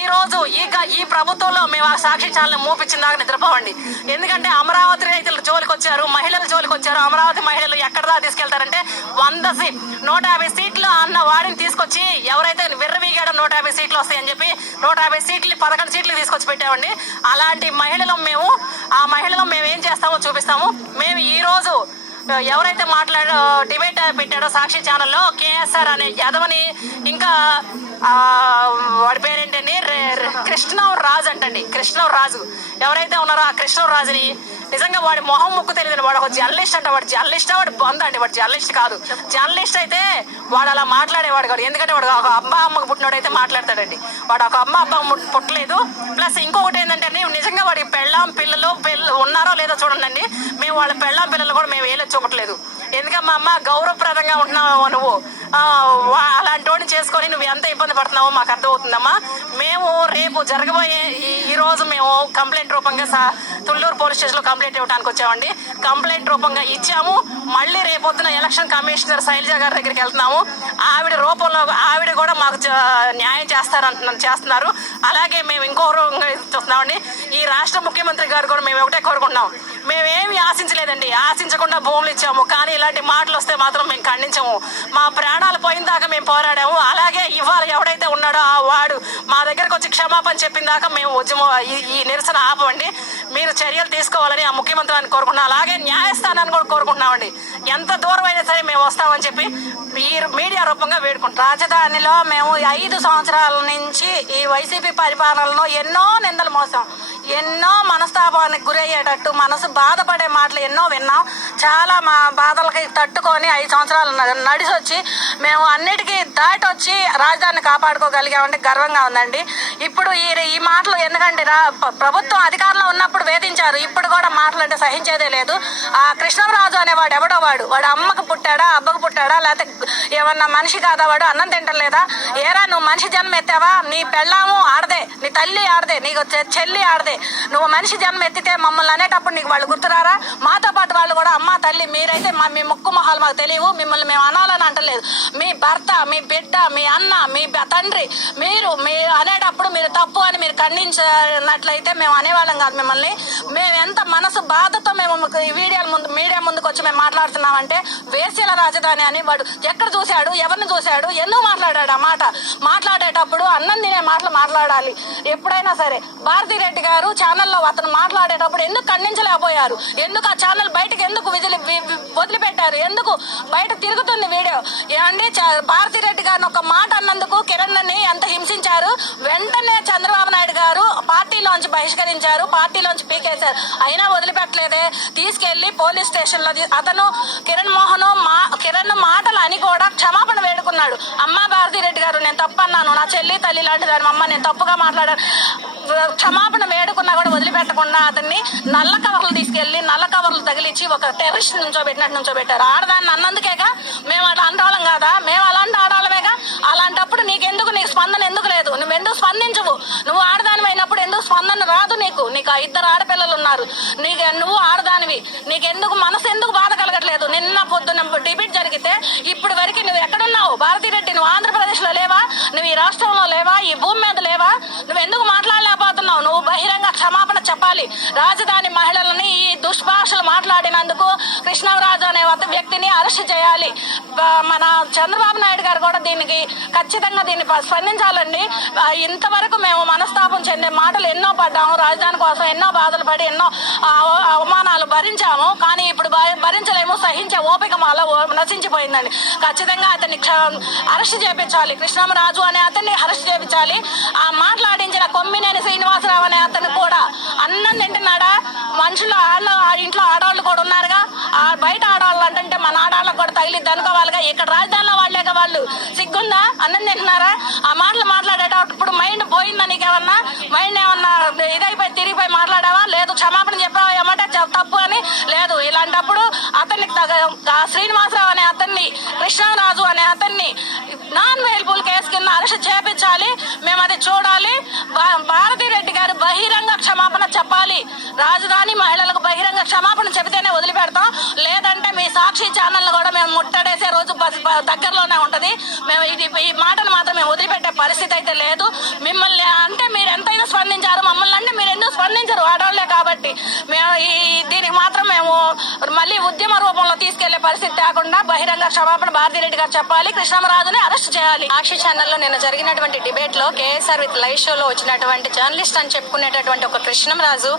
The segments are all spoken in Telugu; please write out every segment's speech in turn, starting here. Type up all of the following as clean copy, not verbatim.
ఈ రోజు ఈ ప్రభుత్వంలో మేము ఆ సాక్షి ఛానల్ మూపించిన దాకా నిద్రపోవండి. ఎందుకంటే అమరావతి రైతులు జోలికి వచ్చారు, మహిళల జోలికి వచ్చారు. అమరావతి మహిళలు ఎక్కడ దాకా తీసుకెళ్తారంటే 150 సీట్లు అన్న వాడిని తీసుకొచ్చి ఎవరైతే విర్రవీగాడో 150 సీట్లు వస్తాయని చెప్పి 150 సీట్లు 11 సీట్లు తీసుకొచ్చి పెట్టామండి. అలాంటి మహిళలు ఆ మహిళలు మేము ఏం చేస్తామో చూపిస్తాము. మేము ఈ రోజు ఎవరైతే డిబేట్ పెట్టాడో సాక్షి ఛానల్లో కేఎస్ఆర్ అనే యాదవని, ఇంకా వాడి పేరేంటండి కృష్ణరాజు అంటండి. కృష్ణరాజు ఎవరైతే ఉన్నారో ఆ కృష్ణరాజుని నిజంగా వాడి మొహం ముక్కు తెలియదు. వాడు ఒక జర్నలిస్ట్ అంట. వాడు జర్నలిస్ట్, వాడు బొందండి. వాడు జర్నలిస్ట్ కాదు. జర్నలిస్ట్ అయితే వాడు అలా మాట్లాడేవాడు కాదు. ఎందుకంటే వాడు ఒక అమ్మకు పుట్టినోడు అయితే మాట్లాడతాడండి. వాడు ఒక అబ్బ పుట్టలేదు. ప్లస్ ఇంకొకటి ఏంటంటే నిజంగా వాడి పిల్లలు ఉన్నారో లేదో చూడండి. మేము వాళ్ళ పిల్లలు కూడా మేము వేలే చూపట్లేదు. ఎందుకంటే మా అమ్మ గౌరవప్రదంగా ఉంటున్నావు నువ్వు అలాంటి వాడిని చేసుకొని నువ్వు ఎంత ఇబ్బంది పడుతున్నావో మాకు అర్థమవుతుందమ్మా. మేము రేపు జరగబోయే ఈ రోజు మేము కంప్లైంట్ రూపంగా తుళ్ళూరు పోలీస్ స్టేషన్ లో కంప్లైంట్ ఇవ్వడానికి వచ్చామండి. కంప్లైంట్ రూపంగా ఇచ్చాము. మళ్ళీ రేపొద్దున ఎలక్షన్ కమిషనర్ శైలజ గారి దగ్గరికి వెళ్తున్నాము. ఆవిడ రూపంలో ఆవిడ కూడా మాకు న్యాయం చేస్తున్నారు. అలాగే మేము ఇంకో రూపంగా చూస్తున్నామండి. ఈ రాష్ట్ర ముఖ్యమంత్రి గారు కూడా మేము ఒకటే కోరుకుంటున్నాం. మేమేమి ఆశించలేదండి. ఆశించకుండా భూములు ఇచ్చాము. కానీ ఇలాంటి మాటలు వస్తే మాత్రం మేము ఖండించము. మా ప్రాణాలు పోయిన దాకా మేము పోరాడాము. అలాగే ఇవాళ ఎవడైతే ఉన్నాడో వాడు మా దగ్గరకు వచ్చి క్షమాపణ చెప్పిన దాకా మేము ఈ నిరసన ఆపమండి. మీరు చర్యలు తీసుకోవాలని ఆ ముఖ్యమంత్రి అని కోరుకుంటున్నాం. అలాగే న్యాయస్థానాన్ని కూడా కోరుకుంటున్నామండి. ఎంత దూరం అయినా సరే మేము వస్తామని చెప్పి మీడియా రూపంగా వేడుకుంటాం. రాజధానిలో మేము 5 సంవత్సరాల నుంచి ఈ వైసీపీ పరిపాలనలో ఎన్నో నిందలు మోసాం. ఎన్నో మనస్తాపానికి గురయ్యేటట్టు మనసు బాధపడే మాటలు ఎన్నో విన్నాం. చాలా మా బాధలకి తట్టుకొని 5 సంవత్సరాలు నడిచి వచ్చి మేము అన్నిటికీ దాటి వచ్చి రాజధానిని కాపాడుకోగలిగామంటే గర్వంగా ఉందండి. ఇప్పుడు ఈ మాటలు ఎందుకంటే ప్రభుత్వం అధికారంలో ఉన్నప్పుడు వేధించారు. ఇప్పుడు కూడా మాటలు అంటే సహించేదే లేదు. ఆ కృష్ణరాజు అనేవాడు ఎవడో వాడు అమ్మకు పుట్టాడా, అబ్బకు పుట్టాడా, లేకపోతే ఏమన్నా మనిషి కాదా, వాడు అన్నం తింటలేదా? ఏరా నువ్వు మనిషి జన్మ ఎత్తావా? నీ పెళ్ళాము ఆడదే, నీ తల్లి ఆడదే, నీకు చెల్లి ఆడదే. నువ్వు మనిషి జన్మ ఎత్తితే మమ్మల్ని అనేటప్పుడు నీకు వాళ్ళు గుర్తురారా? మాతో పాటు వాళ్ళు కూడా అమ్మ తల్లి మీరైతే మీ ముక్కు మొహాలు మాకు తెలియవు. మిమ్మల్ని మేము అనాలని అంటలేదు. మీ భర్త, మీ బిడ్డ, మీ అన్న, మీ తండ్రి మీరు అనేటప్పుడు మీరు తప్పు అని మీరు ఖండించినట్లయితే మేము అనేవాళ్ళం కాదు మిమ్మల్ని. మేము ఎంత మనసు బాధతో మేము మీడియా ముందుకు వచ్చి మేము మాట్లాడుతున్నామంటే వేశ్యల రాజధాని అని వాడు ఎక్కడ చూశాడు, ఎవరిని చూశాడు, ఎందుకు మాట్లాడాడు? ఆ మాట మాట్లాడేటప్పుడు అన్నం తినే మాటలు మాట్లాడాలి ఎప్పుడైనా సరే. భారతిరెడ్డి గారు ఛానల్లో అతను మాట్లాడేటప్పుడు ఎందుకు ఖండించలేకపోయారు? ఎందుకు ఆ ఛానల్ బయటకు ఎందుకు వదిలిపెట్టారు? ఎందుకు బయట తిరుగుతుంది వీడియో? ఏమండి భారతిరెడ్డి గారిని ఒక మాట అన్నందుకు కిరణ్ ని ఎంత హింసించారు. వెంటనే చంద్రబాబు నాయుడు గారు పార్టీలోంచి బహిష్కరించారు, పార్టీలోంచి పీకేశారు. అయినా వదిలిపెట్టలేదే. తీసుకెళ్లి పోలీస్ స్టేషన్ లో అతను కిరణ్ మాటలు అని కూడా క్షమాపణ వేడుకున్నాడు. అమ్మ భారతిరెడ్డి గారు నేను తప్పన్నాను, నా చెల్లి తల్లి లాంటి దాని అమ్మ నేను తప్పుగా మాట్లాడాను, క్షమాపణ వేడుకున్నా కూడా వదిలిపెట్టకుండా అతన్ని నల్ల కవర్లు తీసుకెళ్లి నల్ల కవర్లు తగిలించి ఒక టెర్రరిస్ట్ నుంచోబెట్టారు. ఆడదాన్ని అన్నందుకేగా మేము అట్లా అంటాం కాదా? మేము అలాంటి ఆడాలమేగా. అలాంటప్పుడు నీకు స్పందన ఎందుకు లేదు? నువ్వు ఎందుకు స్పందించవు? నువ్వు ఆడదాని అయినప్పుడు ఎందుకు స్పందన రాదు? నీకు 2 ఆడపిల్లలు ఉన్నారు. నువ్వు ఆడదానివి. నీకెందుకు మనసు ఎందుకు బాధ కలగట్లేదు? నిన్న పొద్దున డిబేట్ జరిగితే ఇప్పుడు వరకు నువ్వు ఎక్కడున్నావు? భారతిరెడ్డి నువ్వు ఆంధ్రప్రదేశ్ లో లేవా? నువ్వు ఈ రాష్ట్రంలో లేవా? ఈ భూమి మీద లేవా? నువ్వు ఎందుకు మాట్లాడలేకపోతున్నావు? నువ్వు బహిరంగ క్షమాపణ చెప్పాలి. రాజధాని మహిళలని ఈ దుష్భాషలు మాట్లాడినందుకు కృష్ణరాజు అనే వ్యక్తిని అరెస్ట్ చేయాలి. మన చంద్రబాబు నాయుడు గారు కూడా ఖచ్చితంగా దీన్ని స్పందించాలండి. ఇంతవరకు మేము మనస్తాపం చెందే మాటలు ఎన్నో పడ్డాము. రాజధాని కోసం ఎన్నో బాధలు పడి ఎన్నో అవమానాలు భరించాము. కానీ ఇప్పుడు భరించలేము. సహించే ఓపిక మాలో నశించిపోయిందండి. ఖచ్చితంగా అతన్ని అరెస్ట్ చేయించాలి. కృష్ణరాజు అనే అతన్ని అరెస్ట్ చేయించాలి. ఆ మాట్లాడించిన కొమ్మినేని శ్రీనివాసరావు అనే అతను కూడా అన్నం తింటున్నాడా? మనుషులు ఇంట్లో ఆడవాళ్ళు కూడా ఉన్నారుగా. బయట ఆడవాళ్ళు అంటే మన ఆడవాళ్ళకు కూడా తగిలిద్ది అనుకోవాలిగా. ఇక్కడ రాజధానిలో వాళ్ళేగా. వాళ్ళు సిగ్గుందా? అన్నం తింటున్నారా? ఆ మాటలు మాట్లాడేటప్పుడు మైండ్ పోయిందా? నీకేమన్నా మైండ్ ఏమన్నా ఇదైపోయి తిరిగిపోయి మాట్లాడావా? లేదు. క్షమాపణ చెప్పావా ఏమంటే తప్పు అని లేదు. ఇలాంటప్పుడు అతన్ని శ్రీనివాసరావు అనే అతన్ని, కృష్ణరాజు అనే అతన్ని నాన్ వేల్బుల్ కేసు కింద అరెస్ట్ చేపించాలి. మేము అది చూడాలి. భారతిరెడ్డి గారు బహిరంగ క్షమాపణ చెప్పాలి. రాజధాని మహిళలకు బహిరంగ క్షమాపణ చెబితేనే వదిలిపెడతాం. లేదంటే మీ సాక్షి ఛానల్ కూడా మేము ముట్టడేసే రోజు దగ్గరలోనే ఉంటది. మేము ఈ మాటను మాత్రం మేము వదిలిపెట్టే పరిస్థితి అయితే లేదు. మిమ్మల్ని అంటే స్పందించరు ఆడవాళ్లే కాబట్టి మేము దీనికి మాత్రం మేము మళ్ళీ ఉద్యమ రూపంలో తీసుకెళ్లే పరిస్థితి కాకుండా బహిరంగ క్షమాపణ భారతిరెడ్డి గారు చెప్పాలి, కృష్ణరాజుని అరెస్ట్ చేయాలి. సాక్షి ఛానల్లో నిన్న జరిగినటువంటి డిబేట్ లో కేఎస్ఆర్ విత్ లైవ్ షోలో వచ్చినటువంటి జర్నలిస్ట్ అని చెప్పుకునేటటువంటి ఒక కృష్ణరాజు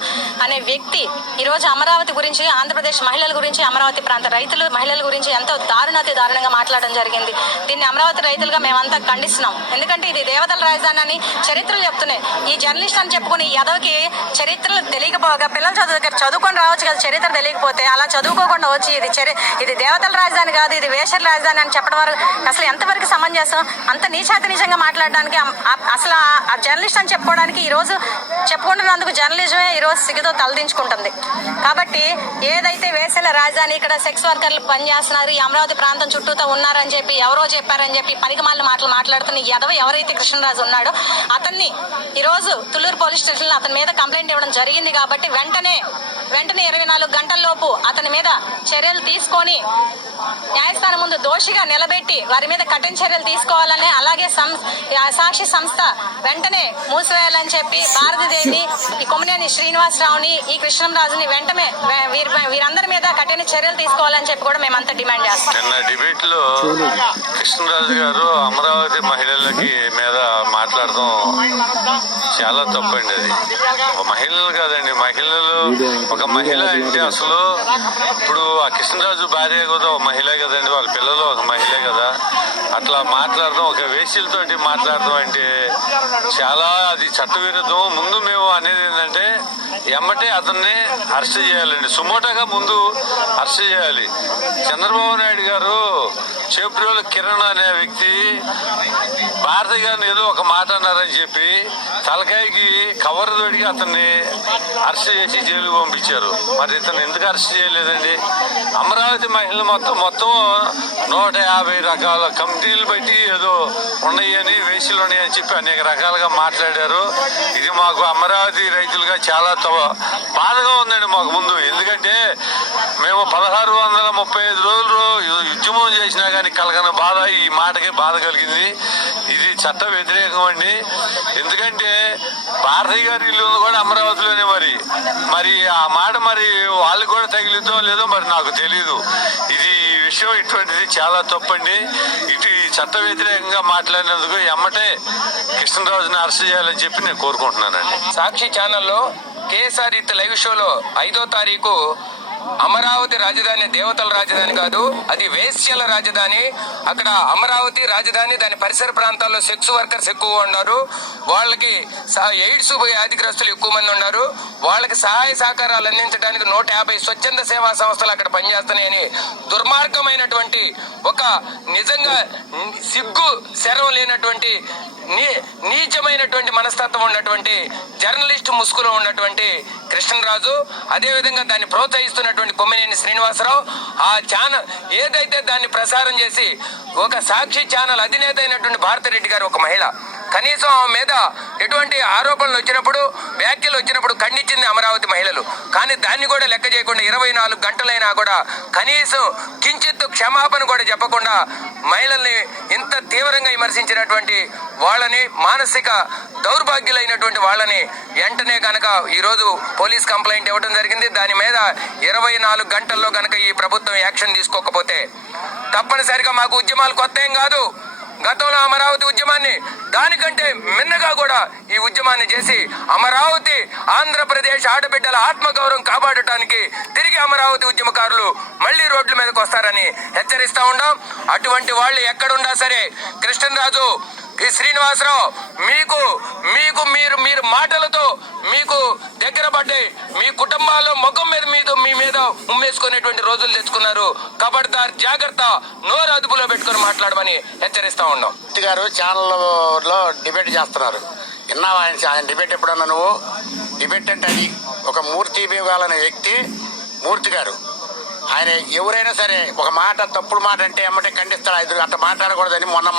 అనే వ్యక్తి ఈ రోజు అమరావతి గురించి, ఆంధ్రప్రదేశ్ మహిళల గురించి, అమరావతి ప్రాంత రైతులు మహిళల గురించి ఎంతో దారుణంగా మాట్లాడడం జరిగింది. దీన్ని అమరావతి రైతులుగా మేమంతా ఖండిస్తున్నాం. ఎందుకంటే ఇది దేవతల రాజధాని అని చరిత్రలు చెప్తున్నాయి. ఈ జర్నలిస్ట్ అని చెప్పుకుని యాదవ్కి చరిత్రలు తెలియకపోగా పిల్లలు చదువుకొని రావచ్చు కదా, చరిత్ర తెలియకపోతే అలా చదువుకోకుండా వచ్చి ఇది దేవతల రాజధాని కాదు, ఇది వేషల రాజధాని అని చెప్పడం వరకు అసలు ఎంతవరకు సమంజసం? అంత నీచంగా మాట్లాడడానికి అసలు ఆ జర్నలిస్ట్ అని చెప్పుకోవడానికి ఈ రోజు చెప్పుకుంటున్నందుకు జర్నలిజమే ఈ రోజు సిగ్గుతో తలదించుకుంటుంది. కాబట్టి ఏదైతే వేసల రాజధాని ఇక్కడ సెక్స్ వర్కర్లు పనిచేస్తున్నారు, ఈ అమరావతి ప్రాంతం చుట్టూతో ఉన్నారని చెప్పి ఎవరో చెప్పారని చెప్పి పనికిమాలిన మాటలు మాట్లాడుతున్న ఎవరైతే కృష్ణరాజు ఉన్నాడో అతన్ని ఈ రోజు తుళ్లూరు పోలీస్ స్టేషన్ లో అతని మీద కంప్లైంట్ ఇవ్వడం జరిగింది. కాబట్టి వెంటనే 24 గంటల లోపు అతని మీద చర్యలు తీసుకొని న్యాయస్థానం ముందు దోషిగా నిలబెట్టి వారి మీద కఠిన చర్యలు తీసుకోవాలని, అలాగే సాక్షి సంస్థ వెంటనే మూసివేయాలని చెప్పి భారతీదేవిని, ఈ కొమ్మినేని శ్రీనివాసరావుని, ఈ కృష్ణరాజుని వెంటనే వీరందరి మీద కఠిన చర్యలు తీసుకోవాలని చెప్పి కూడా మేమంతా డిమాండ్ చేస్తాం. నిన్న డిబేట్ లో కృష్ణరాజు గారు అమరావతి మహిళలకి మీద మాట్లాడడం చాలా తప్పండి. అది మహిళలు కాదండి, మహిళలు ఒక మహిళ అంటే అసలు ఇప్పుడు ఆ కృష్ణరాజు భార్య కూడా ఒక మహిళే కదండి, వాళ్ళ పిల్లలు ఒక మహిళే కదా. అట్లా మాట్లాడడం, ఒక వేశ్యలతోటి మాట్లాడడం అంటే చాలా అది చట్టవిరుద్ధం. ముందు మేము అనేది ఏంటంటే ఎమ్మటే అతన్ని అరెస్ట్ చేయాలండి, సుమోటోగా ముందు అరెస్ట్ చేయాలి. చంద్రబాబు నాయుడు గారు చేపట్రోలు కిరణ్ అనే వ్యక్తి భారతి గారిని ఏదో ఒక మాట అన్నారని చెప్పి తలకాయకి కవర్ తోడికి అతన్ని అరెస్ట్ చేసి జైలుకు పంపించారు. మరి ఇతను ఎందుకు అరెస్ట్ చేయలేదండి? అమరావతి మహిళలు మొత్తం 150 రకాల కమిటీలు బట్టి ఏదో ఉన్నాయని, వేసులు ఉన్నాయని చెప్పి అనేక రకాలుగా మాట్లాడారు. ఇది మాకు అమరావతి రైతులుగా చాలా బాధగా ఉందండి మాకు ముందు. ఎందుకంటే మేము 1635 రోజులు ఉద్యమం చేసినా కానీ కలగని బాధ ఈ మాటకి బాధ కలిగింది. ఇది చట్ట వ్యతిరేకం అండి. ఎందుకంటే భారతి గారి ఇల్లు కూడా అమరావతిలోనే. మరి ఆ మాట మరి వాళ్ళకి కూడా తగిలిద్దో లేదో మరి నాకు తెలీదు. ఇది విషయం ఇటువంటిది చాలా తప్పండి. ఇటు చట్ట వ్యతిరేకంగా మాట్లాడినందుకు ఎమ్మటే కృష్ణరాజుని అరెస్ట్ చేయాలని చెప్పి నేను కోరుకుంటున్నానండి. సాక్షి ఛానల్లో కేఎస్ఆర్ లైవ్ షోలో 5వ తారీఖు అమరావతి రాజధాని దేవతల రాజధాని కాదు, అది వేశ్యల రాజధాని. అక్కడ అమరావతి రాజధాని, దాని పరిసర ప్రాంతాల్లో సెక్స్ వర్కర్స్ ఎక్కువ ఉన్నారు. వాళ్ళకి ఎయిడ్స్ వ్యాధిగ్రస్తులు ఎక్కువ మంది ఉన్నారు. వాళ్ళకి సహాయ సహకారాలు అందించడానికి 150 స్వచ్ఛంద సేవా సంస్థలు అక్కడ పనిచేస్తున్నాయని దుర్మార్గమైనటువంటి, ఒక నిజంగా సిగ్గు శరం లేనటువంటి, నీచమైనటువంటి మనస్తత్వం ఉన్నటువంటి జర్నలిస్ట్ ముసుగులో ఉన్నటువంటి కృష్ణరాజు, అదేవిధంగా దాన్ని ప్రోత్సహిస్తున్నటువంటి కొమ్మినేని శ్రీనివాసరావు, ఆ ఛానల్ ఏదైతే దాన్ని ప్రసారం చేసి ఒక సాక్షి ఛానల్ అధినేత అయినటువంటి భారతిరెడ్డి గారు ఒక మహిళ, కనీసం ఆమె మీద ఎటువంటి ఆరోపణలు వచ్చినప్పుడు, వ్యాఖ్యలు వచ్చినప్పుడు ఖండించింది అమరావతి మహిళలు. కానీ దాన్ని కూడా లెక్క చేయకుండా 24 గంటలైనా కూడా కనీసం కించిత్తు క్షమాపణ కూడా చెప్పకుండా మహిళల్ని ఇంత తీవ్రంగా విమర్శించినటువంటి వాళ్ళని, మానసిక దౌర్భాగ్యులైనటువంటి వాళ్ళని వెంటనే కనుక ఈరోజు పోలీస్ కంప్లైంట్ ఇవ్వడం జరిగింది. దాని మీద 24 గంటల్లో కనుక ఈ ప్రభుత్వం యాక్షన్ తీసుకోకపోతే తప్పనిసరిగా మాకు ఉద్యమాలు కొత్త ఏం కాదు. గతంలో అమరావతి ఉద్యమాన్ని దానికంటే మిన్నగా కూడా ఈ ఉద్యమాన్ని చేసి అమరావతి ఆంధ్రప్రదేశ్ ఆడబిడ్డల ఆత్మగౌరవం కాపాడటానికి తిరిగి అమరావతి ఉద్యమకారులు మళ్లీ రోడ్ల మీదకి వస్తారని హెచ్చరిస్తా ఉన్నాం. అటువంటి వాళ్ళు ఎక్కడున్నా సరే కృష్ణరాజు, ఈ శ్రీనివాసరావు మీరు మాటలతో మీకు దగ్గర పడ్డి మీ కుటుంబాల్లో ముఖం మీద మీ మీద ఉమ్మేసుకునేటువంటి రోజులు తెచ్చుకున్నారు. ఖబర్దార్, జాగ్రత్త, నోరు అదుపులో పెట్టుకుని మాట్లాడమని హెచ్చరిస్తా ఉన్నాం. గారు ఛానల్లో డిబేట్ చేస్తున్నారు. విన్నావా ఆయన డిబేట్? ఎప్పుడన్నా నువ్వు? డిబేట్ అంటే అది ఒక మూర్తి బేగాలనే వ్యక్తి, మూర్తి గారు. ఆయన ఎవరైనా సరే ఒక మాట, తప్పుడు మాట అంటే ఎమ్మటే ఖండిస్తాడు. అట్లా మాట్లాడకూడదని మొన్న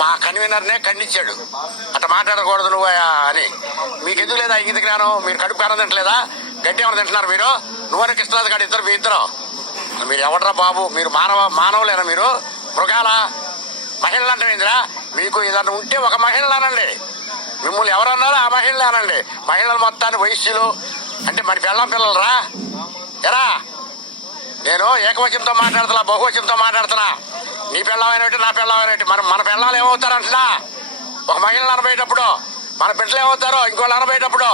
మా కన్వీనర్నే ఖండించాడు. అట్లా మాట్లాడకూడదు నువ్వు అని. మీకు ఎందుకు లేదా ఇంగిత జ్ఞానం? మీరు కడుపు కారం తింటలేదా? గడ్డి ఎవరు తింటున్నారు మీరు? నువ్వని కృష్ణరాజు గారు ఇద్దరు, మీ ఇద్దరు. మీరు ఎవడరా బాబు? మీరు మానవులేనా? మీరు మృగాలా? మహిళలు అంటే ఏందిరా? మీకు ఏదన్నా ఉంటే ఒక మహిళలానండి. మిమ్మల్ని ఎవరన్నారో ఆ మహిళలు అనండి. మహిళలు మొత్తాన్ని వయస్సులు అంటే మరి పిల్లలు రా ఎరా. నేను ఏకవచనంతో మాట్లాడుతున్నా, బహువచనంతో మాట్లాడుతున్నా. నీ పిల్లమైనట్టు నా పిల్లమైనట్టు మన పిల్లలు ఏమవుతారంటున్నా. ఒక మహిళలు అనబోయేటప్పుడు మన బిడ్డలు ఏమవుతారో ఇంకోళ్ళు అనబోయేటప్పుడు.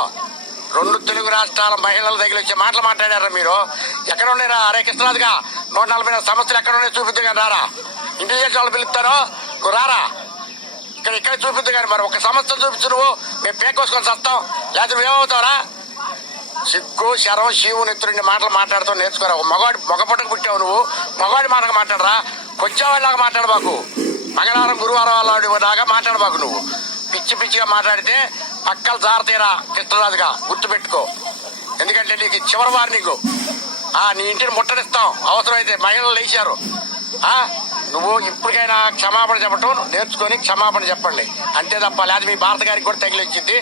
2 తెలుగు రాష్ట్రాల మహిళల దగ్గర వచ్చే మాటలు మాట్లాడారా మీరు? ఎక్కడ ఉండేరా? అరే కృష్ణరాజుగా 140 సంవత్సరాలు ఎక్కడ ఉండే చూపిద్దు కానీ రారా. ఇంటెలిజెన్స్ వాళ్ళు పిలుస్తారో నువ్వు రారా. ఇక్కడ చూపిద్దు కానీ మరి 1 సంవత్సరం చూపించు నువ్వు. మేము పేకొసుకొని చస్తాం, లేకపోతే నువ్వేమవుతావురా? సిగ్గు శరం శివుని ఎత్తుడి మాటలు మాట్లాడుతూ నేర్చుకోరా. మగ పుట్టకు పుట్టావు నువ్వు, మగవాడి మాటకు మాట్లాడరా. కొంచెంవాడిలాగా మాట్లాడబాకు, మంగళవారం గురువారం లాగా మాట్లాడబాకు. నువ్వు పిచ్చిగా మాట్లాడితే పక్కలు జారతీరా కృష్ణరాజుగా గుర్తుపెట్టుకో. ఎందుకంటే నీకు చివరి వారు నీకు నీ ఇంటిని ముట్టడిస్తాం. అవసరమైతే మహిళలు లేచారు. నువ్వు ఇప్పటికైనా క్షమాపణ చెప్పటం నేర్చుకొని క్షమాపణ చెప్పండి అంతే తప్ప. లేదా మీ భారత గారికి కూడా తగిలిచ్చింది.